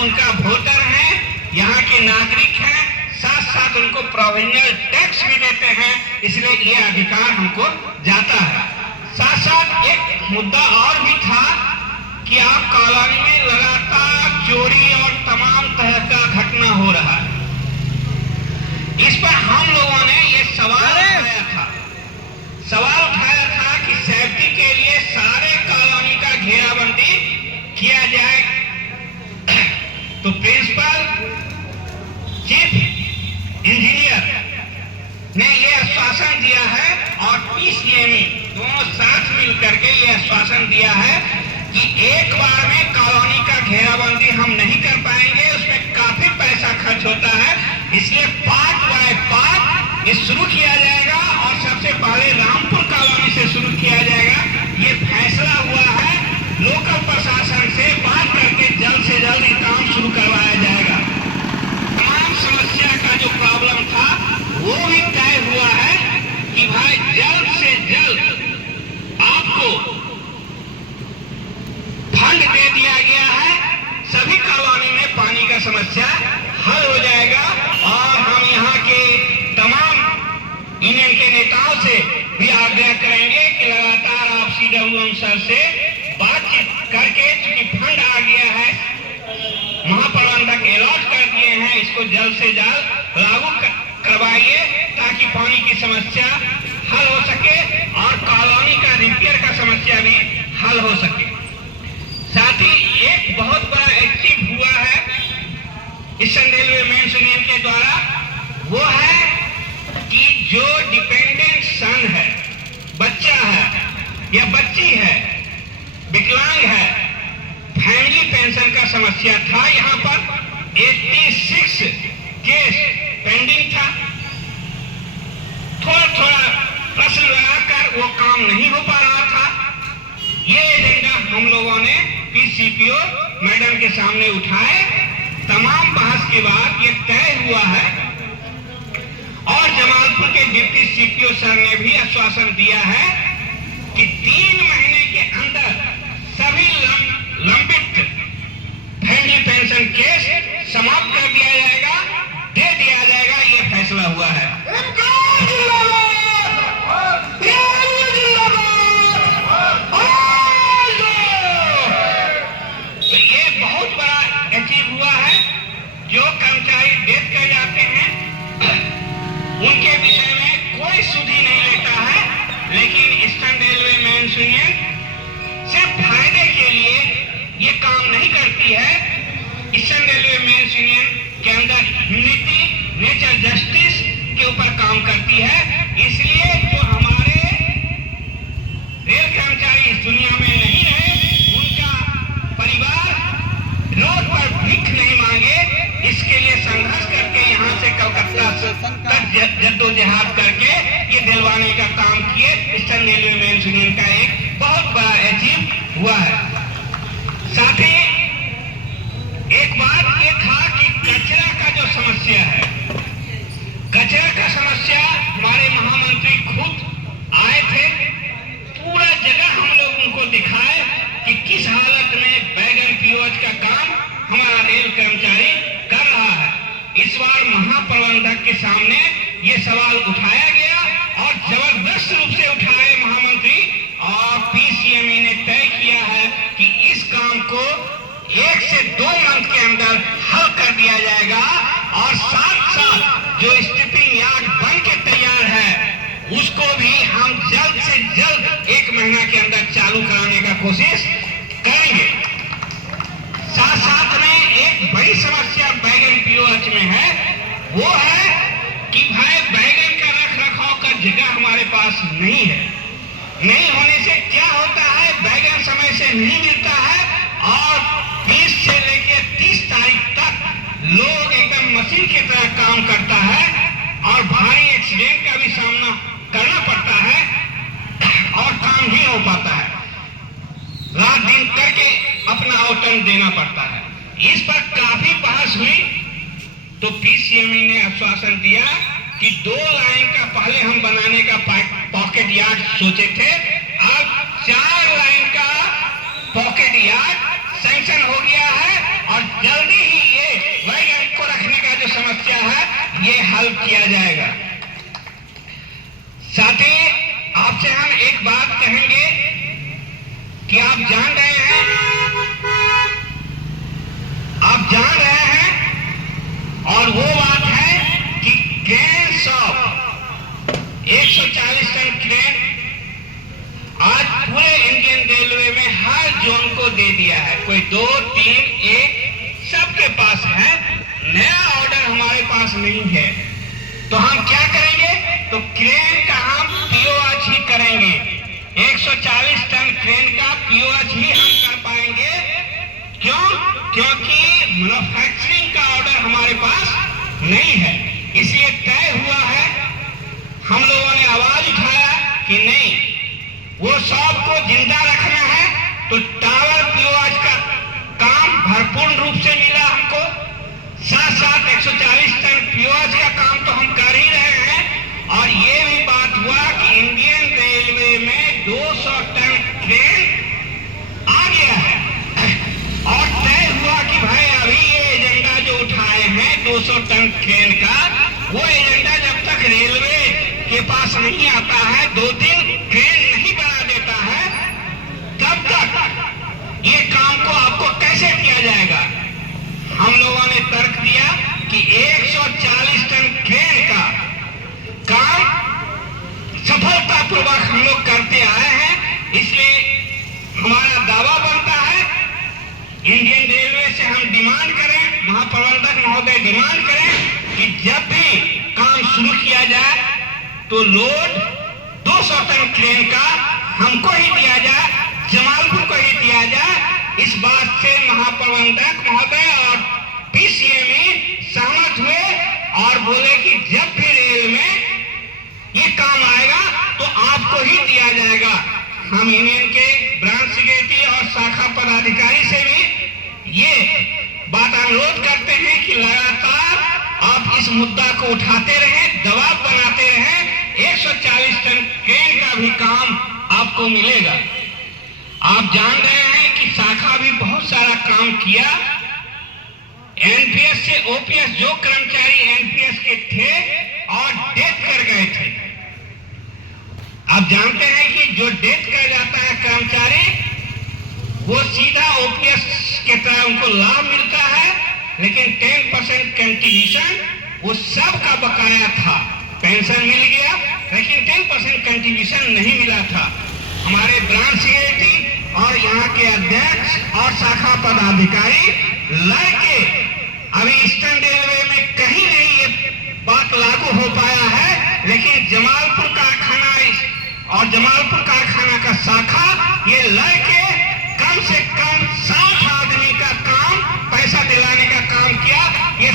हम उनका वोटर हैं, यहाँ के नागरिक हैं, साथ साथ उनको प्रोविजनल टैक्स भी देते हैं, इसलिए ये अधिकार हमको जाता है। साथ साथ एक मुद्दा और भी था कि आप कॉलोनी में लगातार चोरी और तमाम तरह का घटना हो रहा है। इस पर हम लोगों ने ये सवाल उठाया था कि सेफ्टी के लिए सारे कॉलोनी का घेराबंदी किया जाए। तो प्रिंसिपल, चीफ इंजीनियर ने ये आश्वासन दिया है और पीसीएमई दोनों साथ मिल करके ये आश्वासन दिया है कि एक बार में कॉलोनी का घेराबंदी हम नहीं कर पाएंगे, उसमें काफी पैसा खर्च होता है, इसलिए पार्ट बाय पार्ट ये शुरू किया जाएगा और सबसे पहले रामपुर कॉलोनी से शुरू किया जाएगा। ये फैसला हुआ है, लोकल प्रशासन से बात करके जल्द से जल्द ये काम शुरू करवाया जाएगा। तमाम समस्या का जो प्रॉब्लम था वो भी तय हुआ है कि भाई जल्द से जल्द आपको फंड दे दिया गया है, सभी कॉलोनी में पानी का समस्या हल हो जाएगा। और हम यहाँ के तमाम यूनियन के नेताओं से भी आग्रह करेंगे कि लगातार आप सीडब्ल्यूएम सर से बातचीत करके, चूंकि फंड आ गया है, महाप्रबंधक अलॉट कर दिए हैं, इसको जल्द से जल्द लागू करवाइए ताकि पानी की समस्या हल हो सके और कॉलोनी का रिपेयर का समस्या भी हल हो सके। साथ ही एक बहुत बड़ा एक्टिव हुआ है ईस्टर्न रेलवे मेंस यूनियन के द्वारा, वो है कि जो डिपेंडेंट सन है, बच्चा है या बच्ची है, विकलांग है, फैमिली पेंशन का समस्या था। यहाँ पर 86 केस पेंडिंग था, थोड़ा थोड़ा प्रश्न लगाकर वो काम नहीं हो पा रहा था। ये एजेंडा हम लोगों ने पीसीपीओ मैडम के सामने उठाए, तमाम बहस के बाद ये तय हुआ है और जमालपुर के डिप्टी सीपीओ सर ने भी आश्वासन दिया है कि 3 महीने के अंदर सभी लंबित फैमिली पेंशन केस समाप्त कर दिया जाएगा, दे दिया जाएगा, ये फैसला हुआ है। तो ये बहुत बड़ा अचीव हुआ है। जो कर्मचारी डेथ कर जाते हैं उनके विषय में कोई सुधि नहीं लेता है, लेकिन ईस्टर्न रेलवे मेंस यूनियन सिर्फ फायदे के लिए ये काम नहीं करती है। ईस्टर्न रेलवे मेंस यूनियन के अंदर यूनिटी, नेचर जस्टिस के ऊपर काम करती है। इसलिए जो हमारे रेल कर्मचारी इस दुनिया में नहीं रहे, उनका परिवार रोड पर भीख नहीं मांगे, इसके लिए संघर्ष करके यहाँ से कलकत्ता तक जद्दोजहद करके ये दिलवाने का काम किए। ईस्टर्न रेलवे मेंस यूनियन का एक बहुत बड़ा अचीव हुआ है। साथ ही एक बात ये था कि कचरा का जो समस्या है, कचरा का समस्या हमारे महामंत्री खुद आए थे, पूरा जगह हम लोग उनको दिखाए कि किस हालत में बैगन पीओएच का काम हमारा रेल कर्मचारी कर रहा है। इस बार महाप्रबंधक के सामने ये सवाल उठाया गया और जबरदस्त रूप से उठाए महामंत्री, और पीसीएमई ने तय किया है कि इस काम को 1 से 2 मंथ के अंदर हल कर दिया जाएगा। और साथ साथ जो स्टिपिंग यार्ड बन के तैयार है उसको भी हम जल्द से जल्द 1 महीना के अंदर चालू कराने का कोशिश करेंगे। साथ साथ में एक बड़ी समस्या बैगन पीओएच में है, वो है कि भाई बैगन का रख रखाव का जगह हमारे पास नहीं है। नहीं होने से क्या होता है, बैगन समय से नहीं मिलता है और 20 से लेकर 30 तारीख तक लोग एकदम मशीन की तरह काम करता है और भारी एक्सीडेंट का भी सामना करना पड़ता है और काम नहीं हो पाता है, रात दिन करके अपना आवंटन देना पड़ता है। इस पर काफी बहस हुई तो पीसीएमई ने आश्वासन दिया कि 2 लाइन का पहले हम बनाने का पॉकेट यार्ड सोचे थे, अब 4 लाइन का पॉकेट यार्ड सैंक्शन हो गया है और जल्दी ही हल किया जाएगा। साथ ही आपसे हम एक बात कहेंगे कि आप जान रहे हैं और वो बात है कि क्रेन शॉप 140 टन क्रेन आज पूरे इंडियन रेलवे में हर जोन को दे दिया है। कोई 2, 3, 1 सबके पास है। नया ऑर्डर हमारे पास नहीं है, तो हम क्या करेंगे? तो क्रेन का हम पीओएच ही करेंगे। 140 टन क्रेन का पीओएच ही हम कर पाएंगे। क्यों? क्योंकि मैन्युफैक्चरिंग का ऑर्डर हमारे पास नहीं है। इसलिए तय हुआ है, हम लोगों ने आवाज उठाया कि नहीं, वो सब को जिंदा रखना है। तो टावर पीओएच का काम भरपूर रूप से मिला हमको। साथ साथ 140 टन पीओएच का काम तो हम कर ही रहे हैं। और ये भी बात हुआ कि इंडियन रेलवे में 200 टन ट्रेन आ गया है। और तय हुआ कि भाई अभी ये एजेंडा जो उठाए हैं 200 टन ट्रेन का, वो एजेंडा जब तक रेलवे के पास नहीं आता है, 2 दिन ट्रेन नहीं बना देता है, तब तक ये काम को आपको कैसे किया जाएगा? हम लोगों ने तर्क दिया कि 140 टन ट्रेन का काम सफलतापूर्वक हम लोग करते आए हैं। इसलिए हमारा दावा बनता है, इंडियन रेलवे से हम डिमांड करें, महाप्रबंधक महोदय डिमांड करें कि जब भी काम शुरू किया जाए तो लोड 200 टन ट्रेन का हमको ही दिया जाए, जमालपुर को ही दिया जाए। इस बात से महाप्रबंधक महोदय और पीसीएमई सहमत हुए और बोले कि जब भी रेल में ये काम आएगा तो आपको ही दिया जाएगा। हम यूनियन के ब्रांच सेक्रेटरी और शाखा पदाधिकारी से भी ये बात अनुरोध करते हैं कि लगातार आप इस मुद्दा को उठाते रहें, दबाव बनाते रहें। 140 टन ट्रेन का भी काम आपको मिलेगा। आप जान रहे हैं कि शाखा भी बहुत सारा काम किया। एनपीएस से ओपीएस जो कर्मचारी एनपीएस के थे और डेथ कर गए थे, आप जानते हैं कि जो डेथ कर जाता है कर्मचारी, वो सीधा ओपीएस के तरह उनको लाभ मिलता है, लेकिन 10% कंट्रीब्यूशन वो सब का बकाया था। पेंशन मिल गया लेकिन 10% कंट्रीब्यूशन नहीं मिला था। हमारे ब्रांच सेक्रेटरी और यहाँ के अध्यक्ष और शाखा पदाधिकारी लड़के अभी ईस्टर्न रेलवे में कहीं नहीं ये बात लागू हो पाया है, लेकिन जमालपुर कारखाना और जमालपुर कारखाना का शाखा ये लड़के कम से कम 60 आदमी का काम, पैसा दिलाने का काम किया। ये